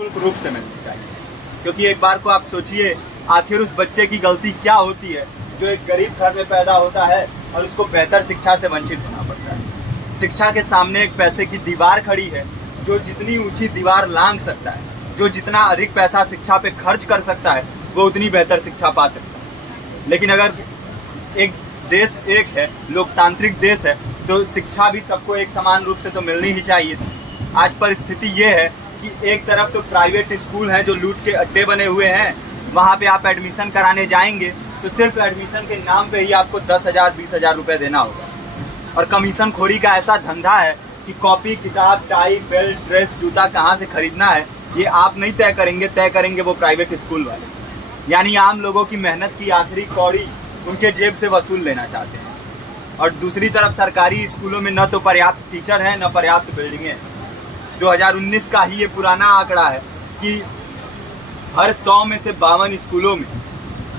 निःशुल्क रूप से मिलनी चाहिए। क्योंकि एक बार को आप सोचिए, आखिर उस बच्चे की गलती क्या होती है जो एक गरीब घर में पैदा होता है और उसको बेहतर शिक्षा से वंचित होना पड़ता है। शिक्षा के सामने एक पैसे की दीवार खड़ी है, जो जितनी ऊंची दीवार लांघ सकता है, जो जितना अधिक पैसा शिक्षा पे खर्च कर सकता है, वो उतनी बेहतर शिक्षा पा सकता है। लेकिन अगर एक देश एक है, लोकतांत्रिक देश है, तो शिक्षा भी सबको एक समान रूप से तो मिलनी ही चाहिए। आज परिस्थिति ये है कि एक तरफ तो प्राइवेट स्कूल हैं जो लूट के अड्डे बने हुए हैं, वहाँ पे आप एडमिशन कराने जाएंगे तो सिर्फ एडमिशन के नाम पे ही आपको 10,000 20,000 रुपये देना होगा। और कमीशन खोरी का ऐसा धंधा है कि कॉपी, किताब, टाई, बेल्ट, ड्रेस, जूता कहाँ से खरीदना है ये आप नहीं तय करेंगे वो प्राइवेट स्कूल वाले। यानी आम लोगों की मेहनत की आखिरी कौड़ी उनके जेब से वसूल लेना चाहते हैं। और दूसरी तरफ सरकारी स्कूलों में न तो पर्याप्त टीचर हैं, न पर्याप्त बिल्डिंगें हैं। 2019 का ही ये पुराना आंकड़ा है कि हर 100 में से 52 स्कूलों में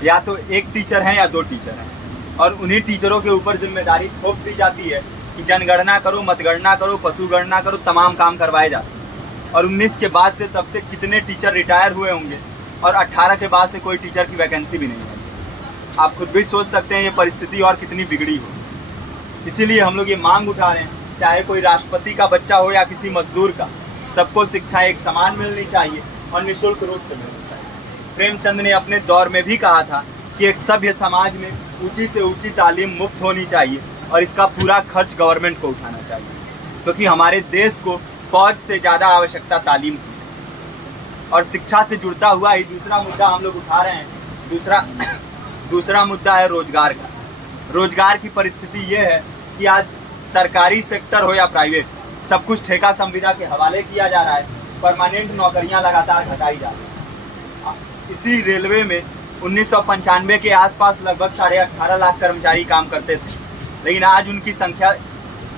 या तो एक टीचर है या 2 टीचर हैं। और उन्हीं टीचरों के ऊपर जिम्मेदारी थोप दी जाती है कि जनगणना करो, मतगणना करो, पशु गणना करो, तमाम काम करवाए जाते हैं। और 19 के बाद से तब से कितने टीचर रिटायर हुए होंगे और 18 के बाद से कोई टीचर की वैकेंसी भी नहीं है। आप खुद भी सोच सकते हैं ये परिस्थिति और कितनी बिगड़ी हो। इसीलिए हम लोग ये मांग उठा रहे हैं, चाहे कोई राष्ट्रपति का बच्चा हो या किसी मजदूर का, सबको शिक्षा एक समान मिलनी चाहिए और निःशुल्क रूप से मिलनी चाहिए। प्रेमचंद ने अपने दौर में भी कहा था कि एक सभ्य समाज में ऊंची से ऊंची तालीम मुफ्त होनी चाहिए और इसका पूरा खर्च गवर्नमेंट को उठाना चाहिए, क्योंकि हमारे देश को फौज से ज़्यादा आवश्यकता तालीम की है। और शिक्षा से जुड़ता हुआ ही दूसरा मुद्दा हम लोग उठा रहे हैं। दूसरा मुद्दा है रोजगार का। रोजगार की परिस्थिति ये है कि आज सरकारी सेक्टर हो या प्राइवेट, सब कुछ ठेका संविदा के हवाले किया जा रहा है। परमानेंट नौकरियां लगातार घटाई जा रही हैं। इसी रेलवे में 1995 के आसपास लगभग 18.5 लाख कर्मचारी काम करते थे, लेकिन आज उनकी संख्या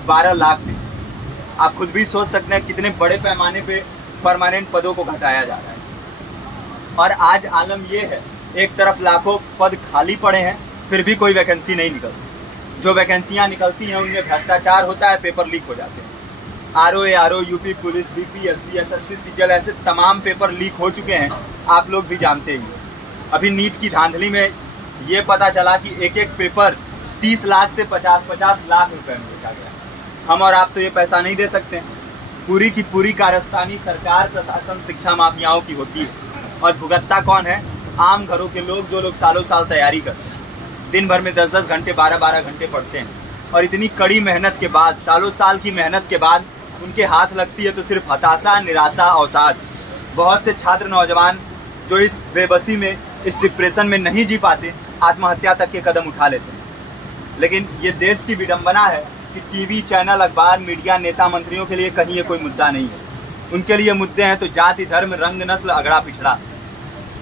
12 लाख थी। आप खुद भी सोच सकते हैं कितने बड़े पैमाने पे परमानेंट पदों को घटाया जा रहा है। और आज आलम ये है, एक तरफ लाखों पद खाली पड़े हैं, फिर भी कोई वैकेंसी नहीं निकलती। जो वैकेंसियां निकलती हैं उनमें भ्रष्टाचार होता है, पेपर लीक हो जाते हैं। RO, UP police, BPSC, SSC, CGL, ऐसे तमाम पेपर लीक हो चुके हैं, आप लोग भी जानते ही हैं। अभी नीट की धांधली में ये पता चला कि एक एक पेपर 30 लाख से 50-50 लाख रुपए में बेचा गया। हम और आप तो ये पैसा नहीं दे सकते। पूरी की पूरी कारस्तानी सरकार, प्रशासन, शिक्षा माफियाओं की होती है। और भुगतता कौन है? आम घरों के लोग, जो लोग सालों साल तैयारी करते हैं, दिन भर में 10-10 घंटे, 12-12 घंटे पढ़ते हैं। और इतनी कड़ी मेहनत के बाद, सालों साल की मेहनत के बाद उनके हाथ लगती है तो सिर्फ हताशा, निराशा, अवसाद। बहुत से छात्र नौजवान जो इस बेबसी में, इस डिप्रेशन में नहीं जी पाते, आत्महत्या तक के कदम उठा लेते हैं। लेकिन ये देश की विडंबना है कि टीवी चैनल, अखबार, मीडिया, नेता, मंत्रियों के लिए कहीं ये कोई मुद्दा नहीं है। उनके लिए मुद्दे हैं तो जाति, धर्म, रंग, नस्ल, अगड़ा पिछड़ा।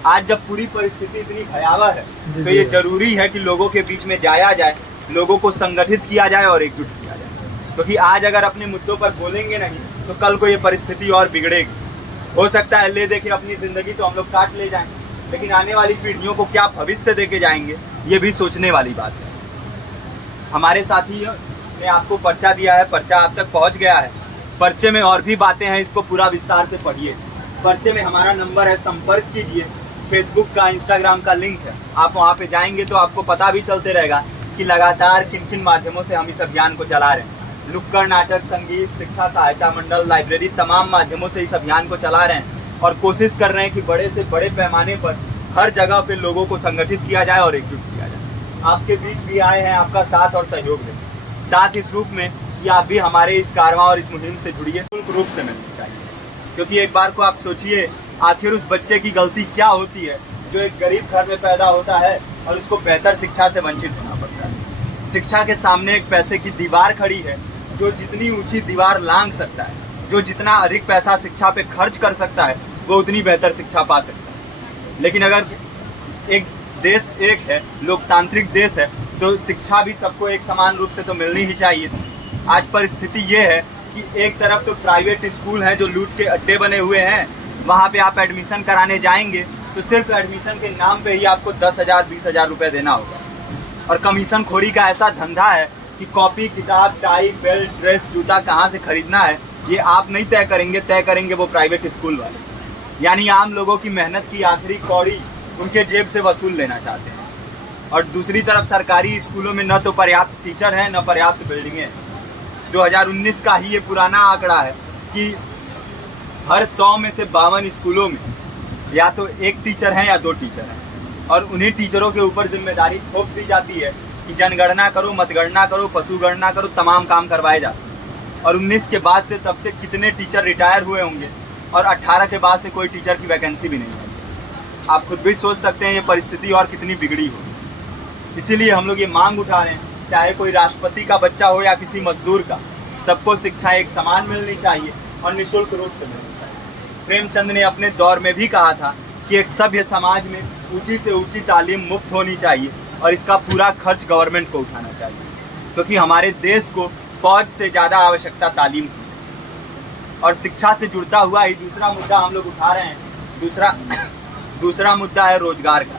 आज जब पूरी परिस्थिति इतनी भयावह है तो ये जरूरी है कि लोगों के बीच में जाया जाए, लोगों को संगठित किया जाए और एकजुट किया जाए। क्योंकि आज अगर अपने मुद्दों पर बोलेंगे नहीं तो कल को ये परिस्थिति और बिगड़ेगी। हो सकता है ले देके अपनी जिंदगी तो हम लोग काट ले जाएं, लेकिन आने वाली पीढ़ियों को क्या भविष्य देके जाएंगे, ये भी सोचने वाली बात है। हमारे साथी ने आपको पर्चा दिया है, पर्चा आप तक पहुंच गया है। पर्चे में और भी बातें हैं, इसको पूरा विस्तार से पढ़िए। पर्चे में हमारा नंबर है, संपर्क कीजिए। फेसबुक का, इंस्टाग्राम का लिंक है, आप वहाँ पे जाएंगे तो आपको पता भी चलते रहेगा कि लगातार किन किन माध्यमों से हम इस अभियान को चला रहे हैं। नुक्कड़ नाटक, संगीत, शिक्षा सहायता मंडल, लाइब्रेरी, तमाम माध्यमों से इस अभियान को चला रहे हैं और कोशिश कर रहे हैं कि बड़े से बड़े पैमाने पर हर जगह पे लोगों को संगठित किया जाए और एकजुट किया जाए। आपके बीच भी आए हैं आपका साथ और सहयोग दें, साथ इस रूप में कि आप भी हमारे इस कारवां और इस मुहिम से जुड़िए। निःशुल्क रूप से मिलनी चाहिए। क्योंकि एक बार को आप सोचिए, आखिर उस बच्चे की गलती क्या होती है जो एक गरीब घर में पैदा होता है और उसको बेहतर शिक्षा से वंचित होना पड़ता है। शिक्षा के सामने एक पैसे की दीवार खड़ी है, जो जितनी ऊंची दीवार लांघ सकता है, जो जितना अधिक पैसा शिक्षा पे खर्च कर सकता है, वो उतनी बेहतर शिक्षा पा सकता है। लेकिन अगर एक देश एक है, लोकतांत्रिक देश है, तो शिक्षा भी सबको एक समान रूप से तो मिलनी ही चाहिए। आज परिस्थिति ये है कि एक तरफ तो प्राइवेट स्कूल हैं जो लूट के अड्डे बने हुए हैं, वहाँ पे आप एडमिशन कराने जाएंगे तो सिर्फ एडमिशन के नाम पे ही आपको 10,000 20,000 रुपये देना होगा। और कमीशन खोरी का ऐसा धंधा है कि कॉपी, किताब, टाई, बेल्ट, ड्रेस, जूता कहाँ से खरीदना है ये आप नहीं तय करेंगे वो प्राइवेट स्कूल वाले। यानी आम लोगों की मेहनत की आखिरी कौड़ी उनके जेब से वसूल लेना चाहते हैं। और दूसरी तरफ सरकारी स्कूलों में न तो पर्याप्त टीचर हैं न पर्याप्त बिल्डिंगें हैं। 2019 का ही ये पुराना आंकड़ा है कि हर 100 में से 52 स्कूलों में या तो एक टीचर है या 2 टीचर हैं, और उन्हीं टीचरों के ऊपर जिम्मेदारी थोप दी जाती है कि जनगणना करो, मतगणना करो, पशु गणना करो, तमाम काम करवाए जाते हैं। और 19 के बाद से तब से कितने टीचर रिटायर हुए होंगे, और 18 के बाद से कोई टीचर की वैकेंसी भी नहीं है। आप खुद भी सोच सकते हैं ये परिस्थिति और कितनी बिगड़ी हो। इसीलिए हम लोग ये मांग उठा रहे हैं, चाहे कोई राष्ट्रपति का बच्चा हो या किसी मजदूर का, सबको शिक्षा एक समान मिलनी चाहिए और निःशुल्क रूप से मिलनी चाहिए। प्रेमचंद ने अपने दौर में भी कहा था कि एक सभ्य समाज में ऊंची से ऊंची तालीम मुफ्त होनी चाहिए और इसका पूरा खर्च गवर्नमेंट को उठाना चाहिए, क्योंकि हमारे देश को फौज से ज़्यादा आवश्यकता तालीम की है। और शिक्षा से जुड़ता हुआ ही दूसरा मुद्दा हम लोग उठा रहे हैं। दूसरा मुद्दा है रोजगार का।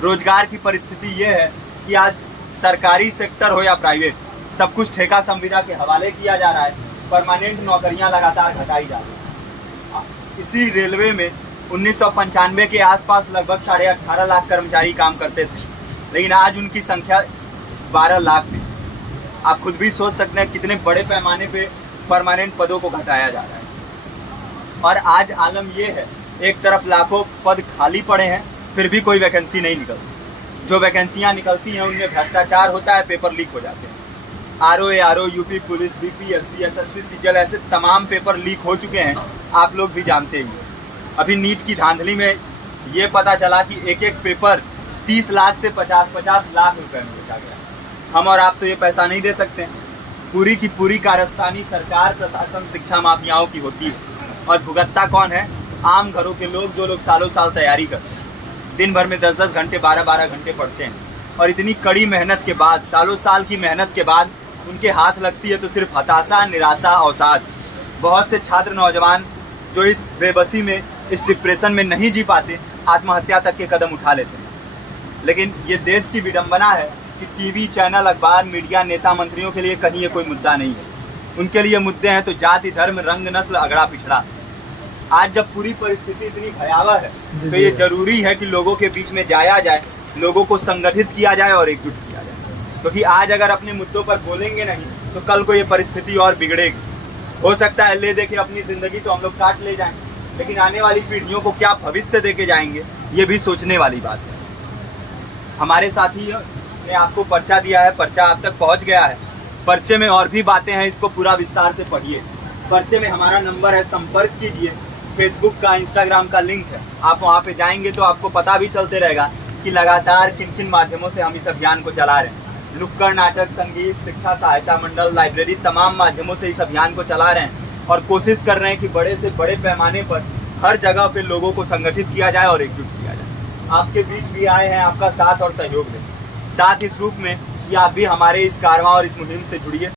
रोजगार की परिस्थिति ये है कि आज सरकारी सेक्टर हो या प्राइवेट, सब कुछ ठेका संविदा के हवाले किया जा रहा है। परमानेंट नौकरियां लगातार घटाई जा रही हैं। इसी रेलवे में 1995 के आसपास लगभग 18.5 लाख कर्मचारी काम करते थे, लेकिन आज उनकी संख्या 12 लाख थी। आप खुद भी सोच सकते हैं कितने बड़े पैमाने पे परमानेंट पदों को घटाया जा रहा है। और आज आलम ये है, एक तरफ लाखों पद खाली पड़े हैं, फिर भी कोई वैकेंसी नहीं निकलती। जो वैकेंसियां निकलती हैं उनमें भ्रष्टाचार होता है, पेपर लीक हो जाते हैं। RO, UP police, BPSC, SSC, CGL, ऐसे तमाम पेपर लीक हो चुके हैं, आप लोग भी जानते ही। अभी नीट की धांधली में ये पता चला कि एक एक पेपर 30 लाख से 50-50 लाख रुपए में बेचा गया। हम और आप तो ये पैसा नहीं दे सकते। पूरी की पूरी कारस्तानी सरकार, प्रशासन, शिक्षा माफियाओं की होती है, और भुगतता कौन है? आम घरों के लोग, जो लोग सालों साल तैयारी करते हैं, दिन भर में 10-10 घंटे, 12-12 घंटे पढ़ते हैं, और इतनी कड़ी मेहनत के बाद, सालों साल की मेहनत के बाद उनके हाथ लगती है तो सिर्फ हताशा, निराशा, अवसाद। बहुत से छात्र नौजवान जो इस बेबसी में, इस डिप्रेशन में नहीं जी पाते, आत्महत्या तक के कदम उठा लेते हैं। लेकिन ये देश की विडंबना है कि टीवी चैनल, अखबार, मीडिया, नेता, मंत्रियों के लिए कहीं ये कोई मुद्दा नहीं है। उनके लिए मुद्दे हैं तो जाति, धर्म, रंग, नस्ल, अगड़ा पिछड़ा। आज जब पूरी परिस्थिति इतनी भयावह है तो ये जरूरी है कि लोगों के बीच में जाया जाए, लोगों को संगठित किया जाए और एकजुट किया जाए, क्योंकि आज अगर अपने मुद्दों पर बोलेंगे नहीं तो कल को ये परिस्थिति और बिगड़ेगी। हो सकता है ले दे के अपनी जिंदगी तो हम लोग काट ले जाएं, लेकिन आने वाली पीढ़ियों को क्या भविष्य दे के जाएंगे, ये भी सोचने वाली बात है। हमारे साथी ने आपको पर्चा दिया है, पर्चा आप तक पहुंच गया है। पर्चे में और भी बातें हैं, इसको पूरा विस्तार से पढ़िए। पर्चे में हमारा नंबर है, संपर्क कीजिए। फेसबुक का, इंस्टाग्राम का लिंक है, आप वहाँ पे जाएंगे तो आपको पता भी चलते रहेगा कि लगातार किन किन माध्यमों से हम इस अभियान को चला रहे हैं। नुक्कड़ नाटक, संगीत, शिक्षा सहायता मंडल, लाइब्रेरी, तमाम माध्यमों से इस अभियान को चला रहे हैं और कोशिश कर रहे हैं कि बड़े से बड़े पैमाने पर हर जगह पे लोगों को संगठित किया जाए और एकजुट किया जाए। आपके बीच भी आए हैं आपका साथ और सहयोग दें। साथ इस रूप में कि आप भी हमारे इस कारवां और इस मुहिम से जुड़िए